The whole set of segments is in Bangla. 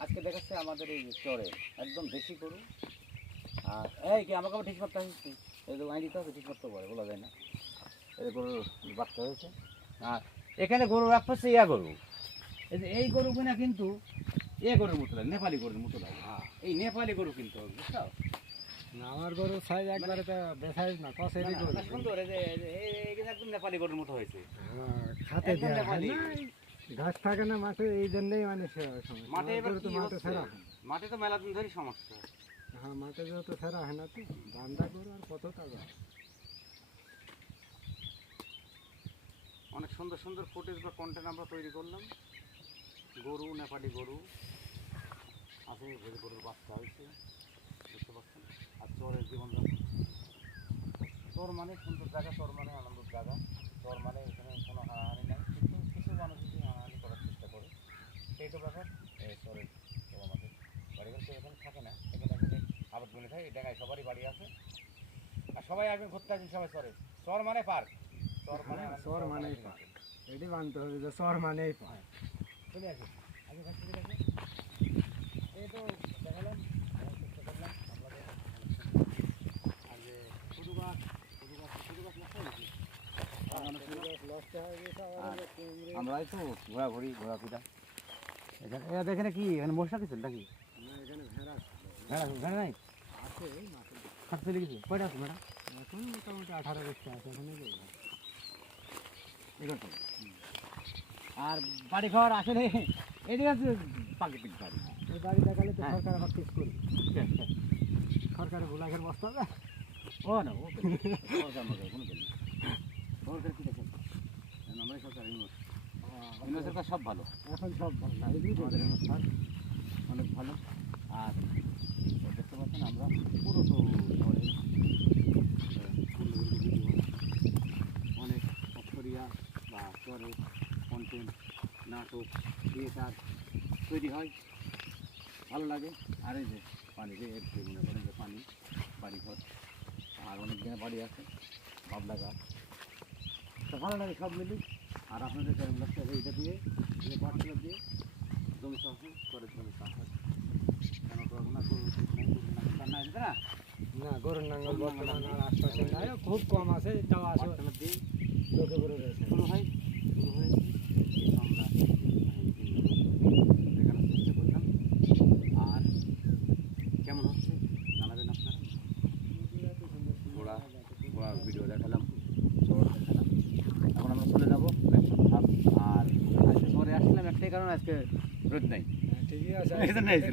আজকে দেখাচ্ছে আমাদের এই চরে। একদম দেশি গরু। আর এই কি আমাকে ঠিক করতে কি? এই আইন দিতে হবে ঠিক করতে পারে বলা যায় না। এই গরুর বাচ্চা হয়েছে। আর এখানে গরু রাখতে হচ্ছে ইয়া গরু। এই যে এই গরু কিনা কিন্তু এ গরুর মতো লাগে নেপালি গরুর মতো লাগে হ্যাঁ। এই নেপালি গরু কিন্তু হবে বুঝছ? না আমার গরু সাইজ একবারে তো বেসাইজ না না, গরু। সুন্দর এই যে একদম নেপালি গরুর মতো হয়েছে। হ্যাঁ, খাতে হয় নেপালি। ঘাস থাকে না মাঠে এই জন্যই মানে মাঠে এবার তো মাঠে হচ্ছে? সেরা মাঠে তো মেলা দিন ধরেই সমস্যা। হ্যাঁ মাঠে যেহেতু সেরা হয় না তো বান্দা গরু আর কত টাকা? অনেক সুন্দর সুন্দর ফুটেজ বা কন্টেন্ট আমরা তৈরি করলাম। গরু নেপালি গরু আছে যে গরুর বাচ্চা হয়েছে বুঝতে পারছেন আর চরের জীবনযাপন। চর মানে সুন্দর জায়গা চর মানে আনন্দের জায়গা। চর মানে এখানে কোনো হানাহানি নাই কিন্তু কিছু মানুষ যদি হানাহানি করার চেষ্টা করে সেই তো ব্যাপার এই চরের তো আমাদের বাড়ি ঘর তো এখানে থাকে না এখানে এখানে আবাদ ডাঙায় সবারই বাড়ি আছে। আর সবাই আসবেন ঘুরতে আসবেন সবাই চরে। চর মানে পার্ক। চর মানে হ্যাঁ, আনন্দ, চর মানেই পার্ক। এটি মানতে হবে যে চর মানেই পায় চলে আসি আগে কাছ থেকে দেখো এই তো দেখালাম। দেখার চেষ্টা করলাম আপনাদের আর যে কদু গাছ কদু গাছ কদু গাছ নষ্ট হয়েছে আমরা এই তো ঘোরাঘুরি ঘোরাফেরা। দেখেন কি এখানে মশলা কিছু নাকি? এখানে ভেড়া। ভেড়া ভেড়া নাই? আছে চলে গেছে কয়টা আছে ম্যাডাম? এখন মোটামুটি আঠারো বস্তা আছে ওখানে এগারোটা। আর বাড়ি ঘর আসলে এটি হচ্ছে প্রাকৃতিক বাড়ি। এই বাড়ি দেখালে তো হ্যাঁ। সরকার আবার কেস করবে সরকারে ভোলাঘের বস্তা হবে। ও না ও কোনো সরকার কি দেখেন? আমরা সরকার ইউনিভার্স। সরকার সব ভালো। এখন সব ভালো। অনেক ভালো। আর পাচ্ছেন আমরা পুরো তো অনেক অক্ষরিয়া বা চরের কন্টেন্ট নাটক থিয়েটার তৈরি হয়। ভালো লাগে। আর এই যে পানি যে এর মনে যে পানি, বাড়িঘর, আর অনেক দিনের বাড়ি আছে ভাবলা গাছ। তো ভালো লাগে সব মিলি আর আপনাদের কেমন লাগছে এইটা দিয়ে এই পাটগুলো দিয়ে জমি চাষ হয় করে জমি চাষ হয় কেন তো এখন আর গরু ঠিক নাই, গরু নাঙ্গল টানা আছে না না নাঙ্গল বর্তমান আশপাশে নাই খুব কম আছে তাও লোকে রয়েছে। ঘোড়া ভিডিও দেখালাম। এখন আমরা চলে যাব আর আজকে শহরে আসলাম একটাই কারণ আজকে রোদ নেই। হ্যাঁ, ঠিকই আছে।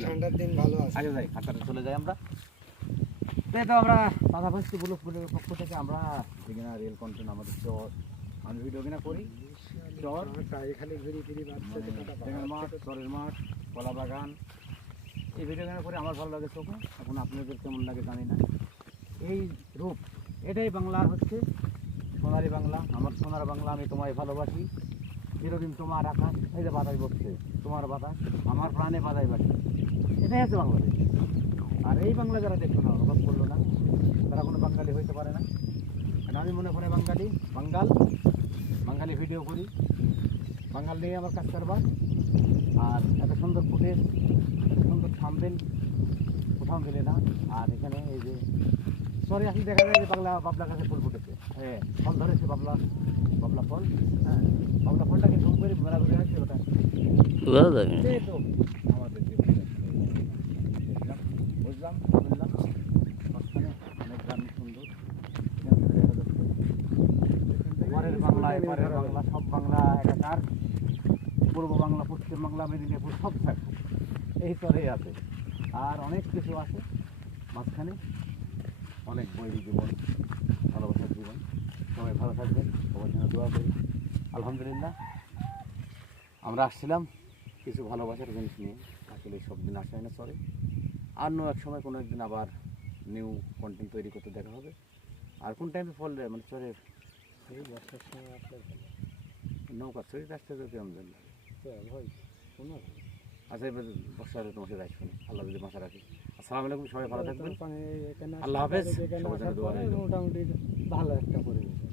ঠান্ডার দিন ভালো আছে। আগে যাই চলে যাই আমরা। তো আমরা পাশাপাশি ব্লক পুলের পক্ষ থেকে আমরা এখানে রিয়েল কন্টেন্ট আমাদের চর, আমি ভিডিও কিনা করি। চর প্রায় খালি ঘুরি ফিরি মানে মাঠ, চরের মাঠ, কলা বাগান, এই ভিডিও কিনা করে, আমার ভালো লাগে চোখে। এখন আপনাদের কেমন লাগে জানি না। এই রূপ, এটাই বাংলার হচ্ছে সোনারি বাংলা। আমার সোনার বাংলা, আমি তোমায় ভালোবাসি। চিরদিন তোমার আকাশ এই যে বাতাস বসছে, তোমার বাতাস আমার প্রাণে বাজাই বাসি এটাই আছে বাংলাদেশ। আর এই বাংলা যারা দেখল না অনুভব করল না তারা কোনো বাঙালি হইতে পারে না। আর আমি মনে করি বাঙালি বাঙ্গাল বাঙালি ভিডিও করি। বাঙাল নিয়ে আমার কাজ করবার আর এত সুন্দর ফুটেজ এত সুন্দর থামবেন কোথাও মিলে না। আর এখানে এই যে সরি আসলে দেখা যায় যে বাংলা বাবলা গাছে ফুল ফুটেছে। হ্যাঁ ফল ধরেছে বাবলা বাবলা ফল। হ্যাঁ বাবলা ফলটাকে ঢুক করে মেলা করে আছে ওটা এই তো আমাদের জীবনে দেখলাম বুঝলাম বুঝলাম মাঝখানে অনেক গ্রাম সুন্দর এখান থেকে দেখা যাচ্ছে এপারের বাংলা এপারের বাংলা, সব বাংলা একাকার। পূর্ব বাংলা, পশ্চিম বাংলা, মেদিনীপুর, সব থাকে এই স্তরেই আছে। আর অনেক কিছু আছে। মাঝখানে অনেক বৈরী জীবন, ভালোবাসার জীবন। সবাই ভালো থাকবেন। সবার জন্য দোয়া করি। আলহামদুলিল্লাহ। আমরা আসছিলাম কিছু ভালোবাসার জিনিস নিয়ে। আসলে সব দিন আসা না সরে আর নো, এক সময় কোনো একদিন আবার নিউ কন্টেন্ট তৈরি করতে দেখা হবে। আর কোন টাইমে ফল মানে চরের এই বর্ষার সময় আপনার নৌকা তো কেমন জানি ভাই শোনো আচ্ছা এবার বর্ষাতে তোমার সাথে আল্লাহ যদি মাথা রাখি। আসসালামু আলাইকুম সবাই ভালো থাকবেন। এখানে আল্লাহ হাফেজ, মোটামুটি ভালো একটা পরিবেশ।